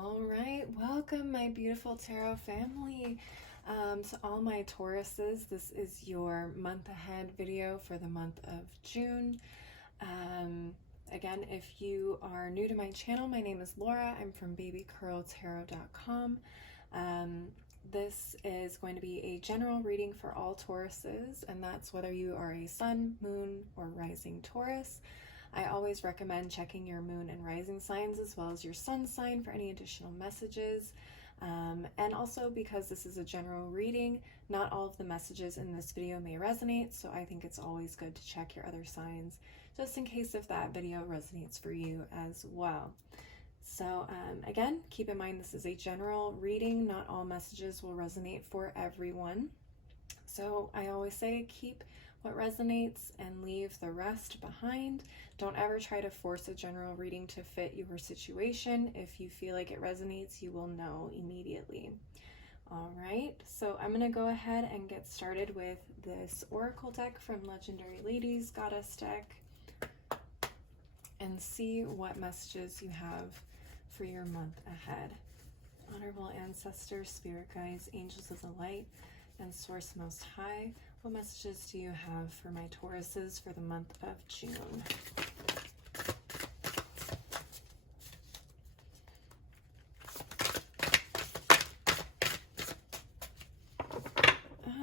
All right, welcome my beautiful tarot family. To all my Tauruses, this is your month ahead video for the month of June. Again, if you are new to my channel, my name is Laura. I'm from babycurltarot.com. This is going to be a general reading for all Tauruses, and that's whether you are a sun, moon, or rising Taurus. I always recommend checking your moon and rising signs as well as your sun sign for any additional messages. And also, because this is a general reading, not all of the messages in this video may resonate, so I think it's always good to check your other signs just in case if that video resonates for you as well. So again, keep in mind this is a general reading. Not all messages will resonate for everyone. So I always say keep what resonates and leave the rest behind. Don't ever try to force a general reading to fit your situation. If you feel like it resonates, you will know immediately. All right, so I'm going to go ahead and get started with this Oracle deck from Legendary Ladies Goddess deck and see what messages you have for your month ahead. Honorable ancestors, spirit guides, angels of the light, and Source Most High, what messages do you have for my Tauruses for the month of June?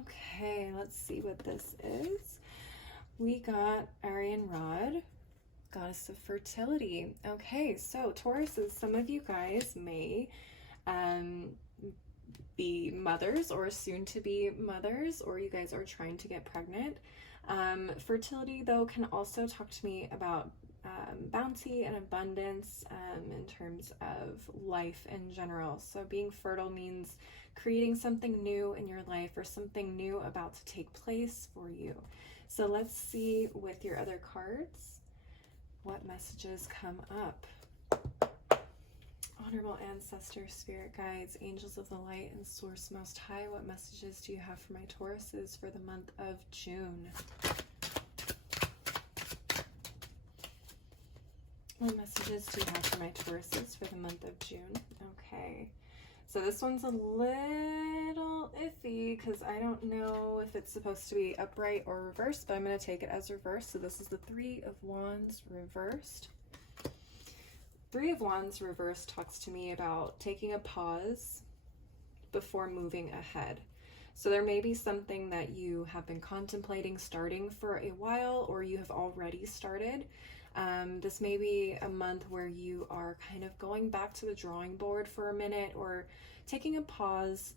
Okay, let's see what this is. We got Aryan Rod, Goddess of Fertility. Okay, so Tauruses, some of you guys may be mothers or soon to be mothers, or you guys are trying to get pregnant. Fertility though can also talk to me about bounty and abundance in terms of life in general. So being fertile means creating something new in your life or something new about to take place for you. So let's see with your other cards what messages come up. Honorable ancestors, spirit guides, angels of the light, and Source Most High, what messages do you have for my Tauruses for the month of June? What messages do you have for my Tauruses for the month of June? Okay, so this one's a little iffy because I don't know if it's supposed to be upright or reversed, but I'm going to take it as reversed. So this is the Three of Wands reversed. Three of Wands reversed talks to me about taking a pause before moving ahead. So there may be something that you have been contemplating starting for a while, or you have already started. This may be a month where you are kind of going back to the drawing board for a minute, or taking a pause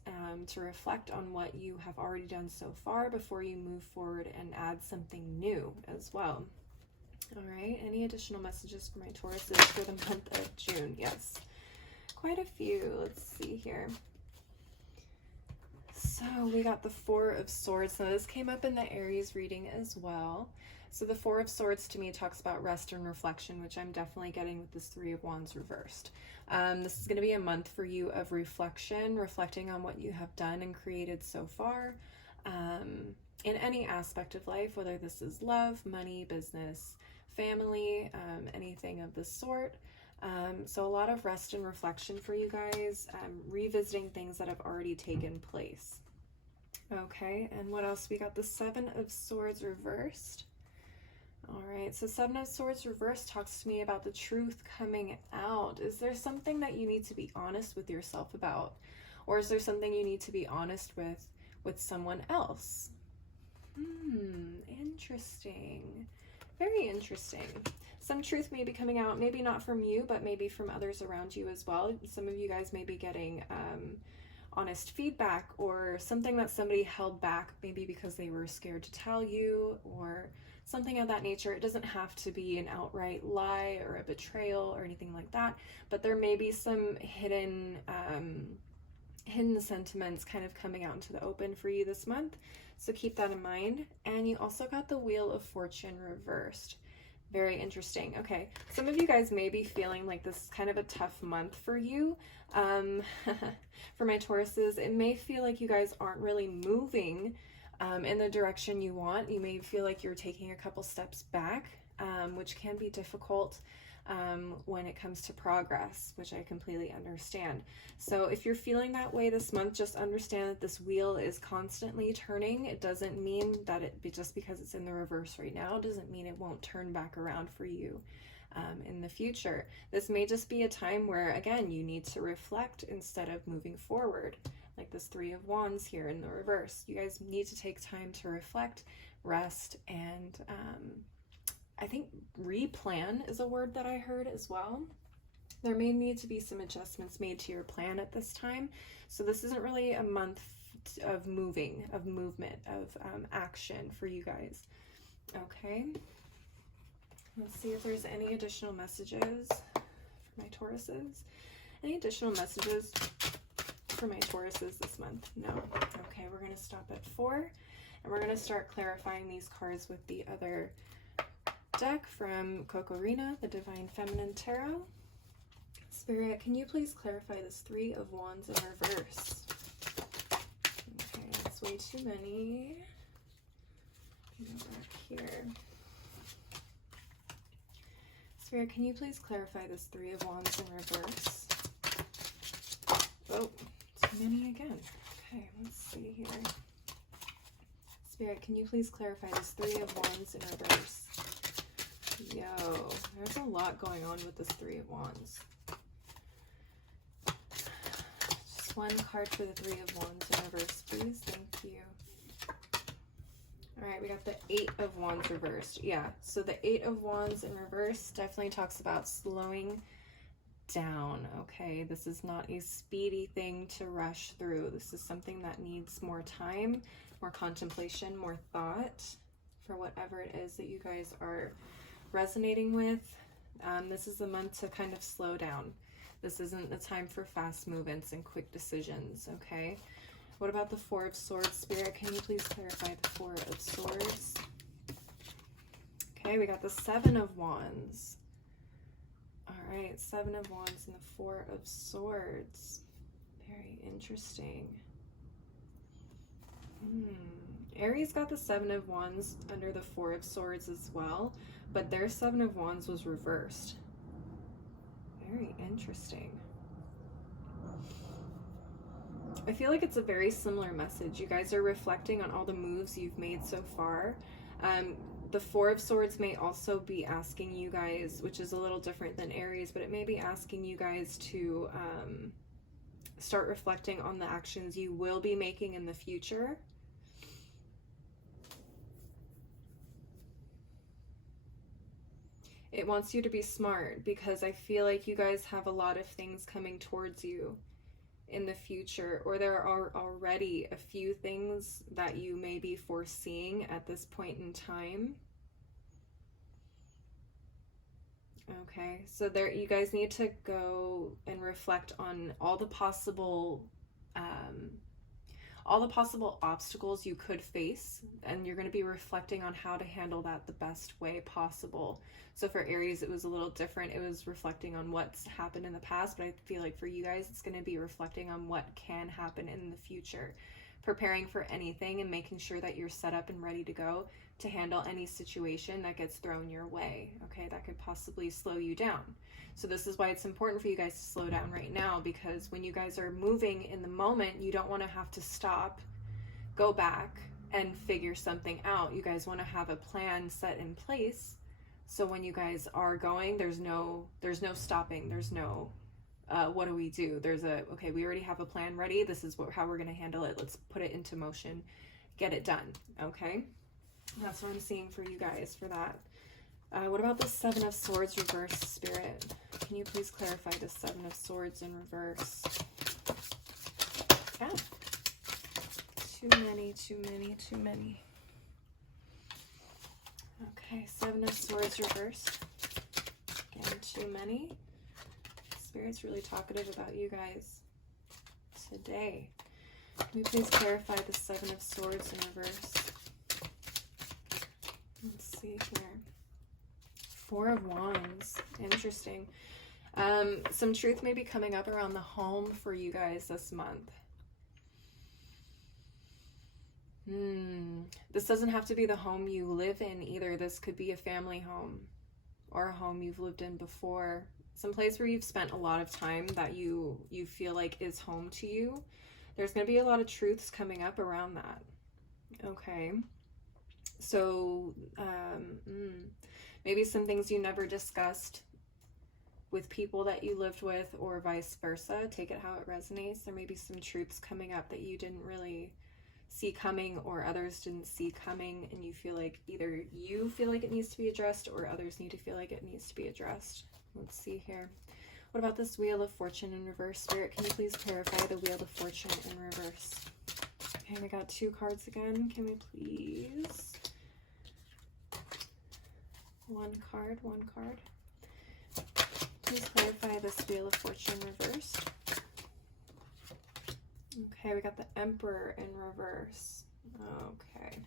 to reflect on what you have already done so far before you move forward and add something new as well. All right, any additional messages for my Tauruses for the month of June? Yes, quite a few. Let's see here. So we got the Four of Swords. Now this came up in the Aries reading as well. So the Four of Swords to me talks about rest and reflection, which I'm definitely getting with this Three of Wands reversed. This is going to be a month for you of reflection, reflecting on what you have done and created so far in any aspect of life, whether this is love, money, business, family, anything of the sort. So a lot of rest and reflection for you guys, revisiting things that have already taken place. Okay, and what else? We got the Seven of Swords reversed. All right, so Seven of Swords reversed talks to me about the truth coming out. Is there something that you need to be honest with yourself about? Or is there something you need to be honest with someone else? Interesting. Very interesting. Some truth may be coming out, maybe not from you, but maybe from others around you as well. Some of you guys may be getting honest feedback, or something that somebody held back, maybe because they were scared to tell you, or something of that nature. It doesn't have to be an outright lie or a betrayal or anything like that, but there may be some hidden sentiments kind of coming out into the open for you this month. So keep that in mind. And you also got the Wheel of Fortune reversed. Very interesting. Okay, some of you guys may be feeling like this is kind of a tough month for you. For my Tauruses, it may feel like you guys aren't really moving in the direction you want. You may feel like you're taking a couple steps back, which can be difficult. when it comes to progress, which I completely understand. So if you're feeling that way this month, just understand that this wheel is constantly turning. It doesn't mean that just because it's in the reverse right now, doesn't mean it won't turn back around for you in the future. This may just be a time where, again, you need to reflect instead of moving forward. Like this Three of Wands here in the reverse. You guys need to take time to reflect, rest, and I think replan is a word that I heard as well. There may need to be some adjustments made to your plan at this time. So this isn't really a month of movement, of action for you guys. Okay. Let's see if there's any additional messages for my Tauruses. Any additional messages for my Tauruses this month? No. Okay, we're going to stop at 4, and we're going to start clarifying these cards with the other deck from Kokorina, the Divine Feminine Tarot. Spirit, can you please clarify this Three of Wands in reverse? Okay, that's way too many. Go back here. Spirit, can you please clarify this Three of Wands in reverse? Oh, too many again. Okay, let's see here. Spirit, can you please clarify this Three of Wands in reverse? Yo, there's a lot going on with this Three of Wands. Just one card for the Three of Wands in reverse, please. Thank you. All right, we got the Eight of Wands reversed. Yeah, so the Eight of Wands in reverse definitely talks about slowing down, okay? This is not a speedy thing to rush through. This is something that needs more time, more contemplation, more thought for whatever it is that you guys are resonating with. This is the month to kind of slow down. This isn't the time for fast movements and quick decisions, okay? What about the Four of Swords, Spirit? Can you please clarify the Four of Swords? Okay, we got the Seven of Wands. All right, Seven of Wands and the Four of Swords. Very interesting. Aries got the Seven of Wands under the Four of Swords as well, but their Seven of Wands was reversed. Very interesting. I feel like it's a very similar message. You guys are reflecting on all the moves you've made so far. The Four of Swords may also be asking you guys, which is a little different than Aries, but it may be asking you guys to start reflecting on the actions you will be making in the future. It wants you to be smart because I feel like you guys have a lot of things coming towards you in the future, or there are already a few things that you may be foreseeing at this point in time. Okay, so there you guys need to go and reflect on all the possible obstacles you could face, and you're going to be reflecting on how to handle that the best way possible. So for Aries, it was a little different. It was reflecting on what's happened in the past, but I feel like for you guys, it's going to be reflecting on what can happen in the future, preparing for anything and making sure that you're set up and ready to go to handle any situation that gets thrown your way, okay, that could possibly slow you down. So this is why it's important for you guys to slow down right now, because when you guys are moving in the moment, you don't want to have to stop, go back, and figure something out. You guys want to have a plan set in place, so when you guys are going, there's no stopping, there's no what do we do? There's a, okay, we already have a plan ready, this is how we're going to handle it, let's put it into motion, get it done, okay? That's what I'm seeing for you guys for that. What about the Seven of Swords reverse, Spirit? Can you please clarify the Seven of Swords in reverse? Yeah. Too many. Okay, Seven of Swords reversed. Again, too many. Spirit's really talkative about you guys today. Can you please clarify the Seven of Swords in reverse? Let's see here. Four of Wands. Interesting. Some truth may be coming up around the home for you guys this month. This doesn't have to be the home you live in either. This could be a family home or a home you've lived in before, some place where you've spent a lot of time that you feel like is home to you. There's going to be a lot of truths coming up around that. Okay. So maybe some things you never discussed with people that you lived with, or vice versa. Take it how it resonates. There may be some truths coming up that you didn't really see coming, or others didn't see coming, and you feel like either you feel like it needs to be addressed or others need to feel like it needs to be addressed. Let's see here. What about this Wheel of Fortune in reverse? Spirit, can you please clarify the Wheel of Fortune in reverse? Okay, we got 2 cards again. Can we please? One card. Please clarify this Wheel of Fortune reversed. Okay, we got the Emperor in reverse. Okay.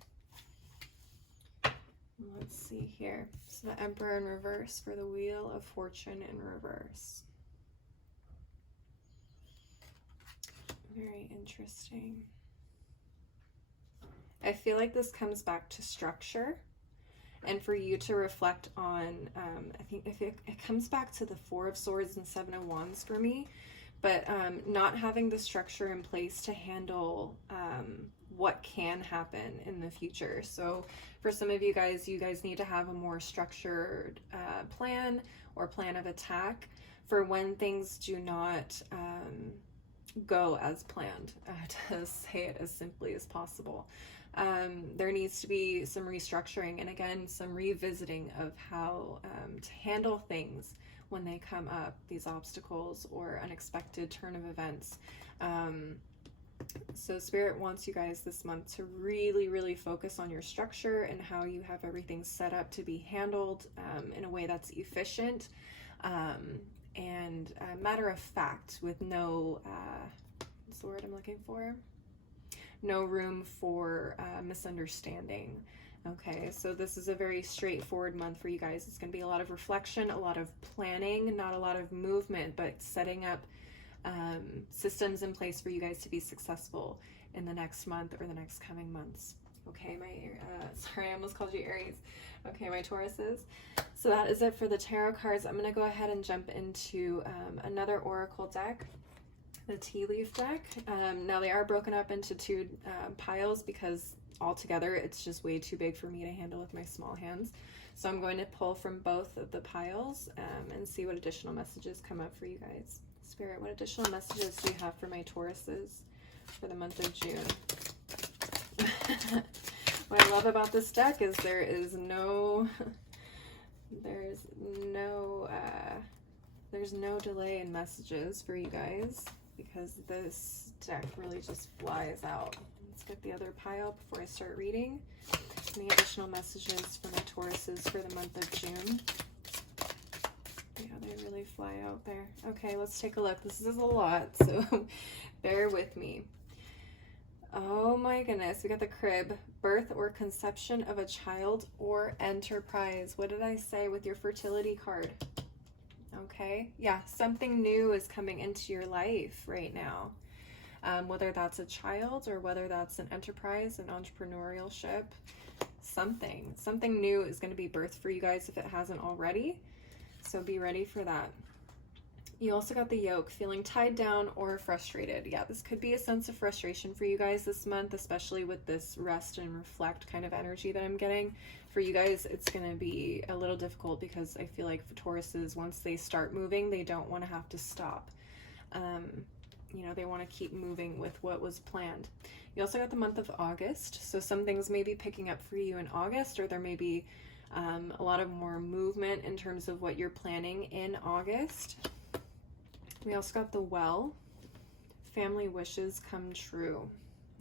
Let's see here. So the Emperor in reverse for the Wheel of Fortune in reverse. Very interesting. I feel like this comes back to structure, and for you to reflect on, I think if it comes back to the 4 of Swords and 7 of Wands for me, but not having the structure in place to handle what can happen in the future. So for some of you guys need to have a more structured plan or plan of attack for when things do not go as planned, to say it as simply as possible. There needs to be some restructuring, and again, some revisiting of how to handle things when they come up, these obstacles or unexpected turn of events. So Spirit wants you guys this month to really, really focus on your structure and how you have everything set up to be handled in a way that's efficient and matter of fact, with no, what's the word I'm looking for? No room for misunderstanding. Okay, so this is a very straightforward month for you guys. It's going to be a lot of reflection, a lot of planning, not a lot of movement, but setting up systems in place for you guys to be successful in the next month or the next coming months. Okay, sorry, I almost called you Aries. Okay, my Tauruses. So that is it for the tarot cards. I'm going to go ahead and jump into another oracle deck, the tea leaf deck. Now they are broken up into 2 piles because altogether it's just way too big for me to handle with my small hands. So I'm going to pull from both of the piles and see what additional messages come up for you guys. Spirit, what additional messages do you have for my Tauruses for the month of June? What I love about this deck is there's no delay in messages for you guys, because this deck really just flies out. Let's get the other pile before I start reading. Any additional messages for my Tauruses for the month of June? Yeah, they really fly out there. Okay, let's take a look. This is a lot, so bear with me. Oh my goodness, we got the crib. Birth or conception of a child or enterprise. What did I say with your fertility card? Okay, yeah, something new is coming into your life right now. Whether that's a child or whether that's an enterprise, an entrepreneurship, something new is going to be birthed for you guys if it hasn't already. So be ready for that. You also got the yoke, feeling tied down or frustrated. Yeah, this could be a sense of frustration for you guys this month, especially with this rest and reflect kind of energy that I'm getting. For you guys, it's going to be a little difficult because I feel like for Tauruses, once they start moving, they don't want to have to stop. You know, they want to keep moving with what was planned. You also got the month of August, so some things may be picking up for you in August, or there may be a lot of more movement in terms of what you're planning in August. We also got the Well, family wishes come true.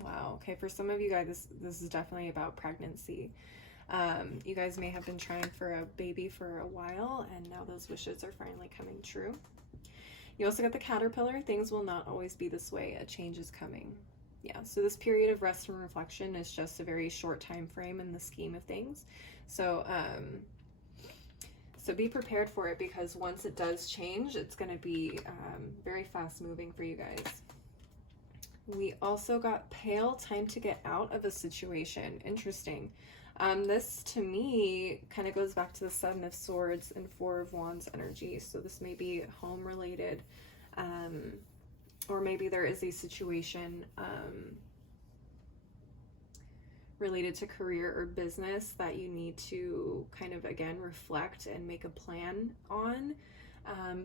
Wow, okay, for some of you guys, this is definitely about pregnancy. You guys may have been trying for a baby for a while, and now those wishes are finally coming true. You also got the Caterpillar. Things will not always be this way. A change is coming. Yeah, so this period of rest and reflection is just a very short time frame in the scheme of things. So, so be prepared for it, because once it does change, it's going to be very fast moving for you guys. We also got Pale, time to get out of a situation. Interesting. This to me kind of goes back to the Seven of Swords and Four of Wands energy. So this may be home related, or maybe there is a situation related to career or business that you need to kind of, again, reflect and make a plan on.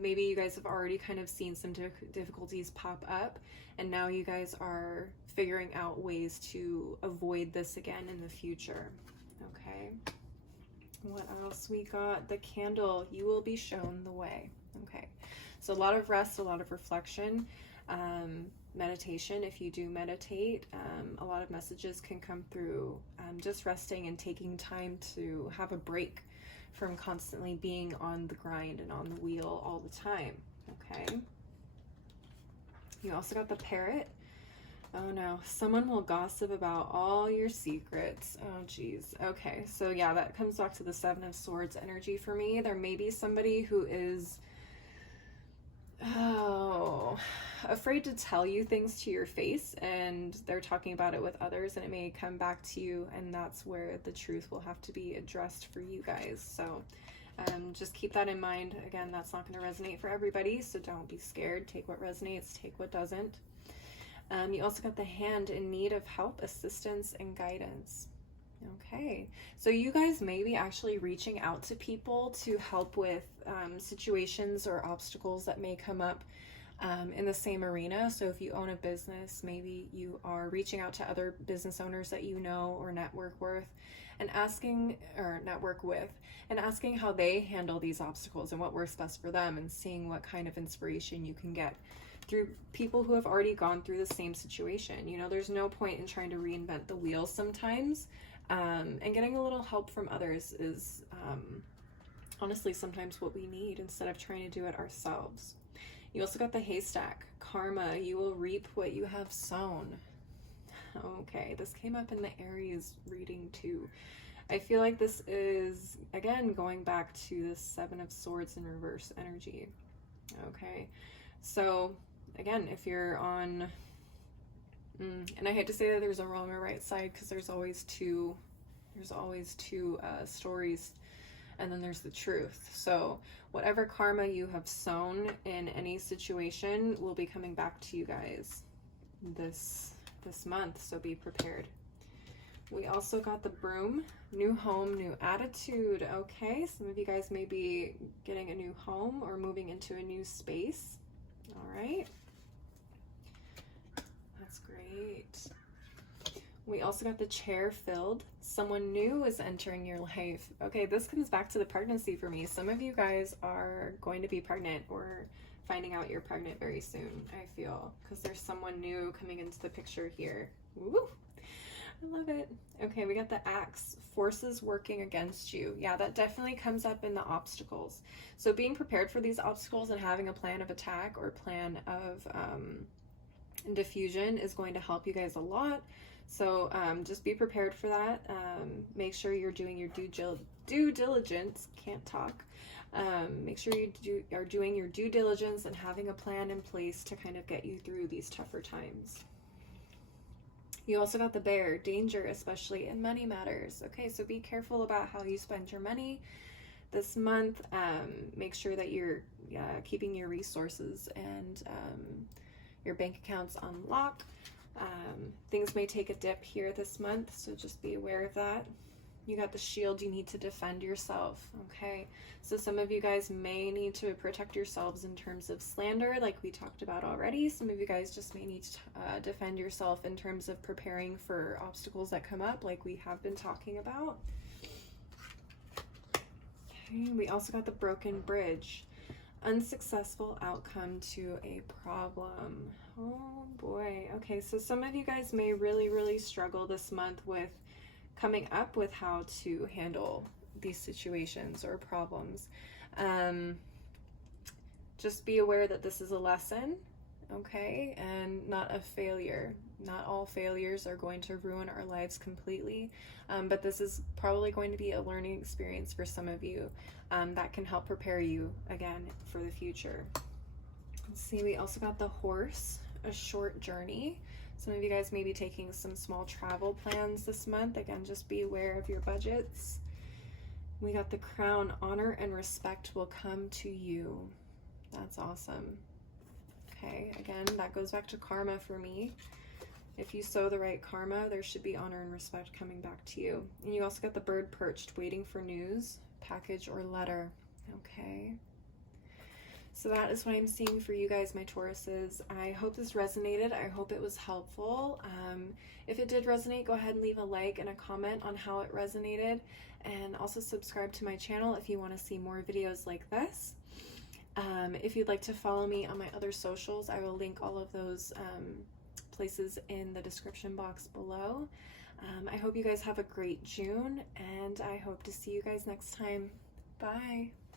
Maybe you guys have already kind of seen some difficulties pop up, and now you guys are figuring out ways to avoid this again in the future. Okay. What else we got? The Candle. You will be shown the way. Okay. So a lot of rest, a lot of reflection, meditation. If you do meditate, a lot of messages can come through just resting and taking time to have a break from constantly being on the grind and on the wheel all the time. Okay. You also got the Parrot. Oh no, someone will gossip about all your secrets. Oh geez. Okay, so yeah, that comes back to the Seven of Swords energy for me. There may be somebody who is afraid to tell you things to your face, and they're talking about it with others, and it may come back to you, and that's where the truth will have to be addressed for you guys. So just keep that in mind. Again, that's not going to resonate for everybody, so don't be scared. Take what resonates, take what doesn't. You also got the Hand, in need of help, assistance, and guidance. Okay, so you guys may be actually reaching out to people to help with situations or obstacles that may come up in the same arena. So if you own a business, maybe you are reaching out to other business owners that you know or network with and asking how they handle these obstacles and what works best for them, and seeing what kind of inspiration you can get through people who have already gone through the same situation. You know, there's no point in trying to reinvent the wheel sometimes. And getting a little help from others is honestly sometimes what we need, instead of trying to do it ourselves. You also got the Haystack. Karma. You will reap what you have sown. Okay, this came up in the Aries reading too. I feel like this is, again, going back to the Seven of Swords in reverse energy. Okay, so again, if you're on, and I hate to say that there's a wrong or right side, because there's always two stories, and then there's the truth. So whatever karma you have sown in any situation will be coming back to you guys this month, so be prepared. We also got the Broom. New home, new attitude. Okay, some of you guys may be getting a new home or moving into a new space. All right, that's great. We also got the Chair filled. Someone new is entering your life. Okay, this comes back to the pregnancy for me. Some of you guys are going to be pregnant or finding out you're pregnant very soon, I feel, because there's someone new coming into the picture here. Woo! I love it. Okay, we got the Axe. Forces working against you. Yeah, that definitely comes up in the obstacles. So being prepared for these obstacles and having a plan of attack or plan of diffusion is going to help you guys a lot. So just be prepared for that. Make sure you're doing your due diligence. Can't talk. Make sure you are doing your due diligence and having a plan in place to kind of get you through these tougher times. You also got the Bear. Danger, especially in money matters. Okay, so be careful about how you spend your money this month. Make sure that you're keeping your resources and your bank accounts on lock. Things may take a dip here this month, so just be aware of that. You got the Shield. You need to defend yourself. Okay, so some of you guys may need to protect yourselves in terms of slander, like we talked about already. Some of you guys just may need to defend yourself in terms of preparing for obstacles that come up, like we have been talking about. Okay, we also got the Broken Bridge. Unsuccessful outcome to a problem. Oh boy. Okay, so some of you guys may really struggle this month with coming up with how to handle these situations or problems. Just be aware that this is a lesson, okay, and not a failure. Not all failures are going to ruin our lives completely, but this is probably going to be a learning experience for some of you that can help prepare you again for the future. Let's see, we also got the Horse. a short journey. Some of you guys may be taking some small travel plans this month. Again, just be aware of your budgets. We got the crown. Honor and respect will come to you. That's awesome. Okay, again, that goes back to karma for me. If you sow the right karma, there should be honor and respect coming back to you. And you also got the bird perched, waiting for news, package, or letter. Okay. So that is what I'm seeing for you guys, my Tauruses. I hope this resonated. I hope it was helpful. If it did resonate, go ahead and leave a like and a comment on how it resonated. And also subscribe to my channel if you want to see more videos like this. If you'd like to follow me on my other socials, I will link all of those places in the description box below. I hope you guys have a great June, and I hope to see you guys next time. Bye.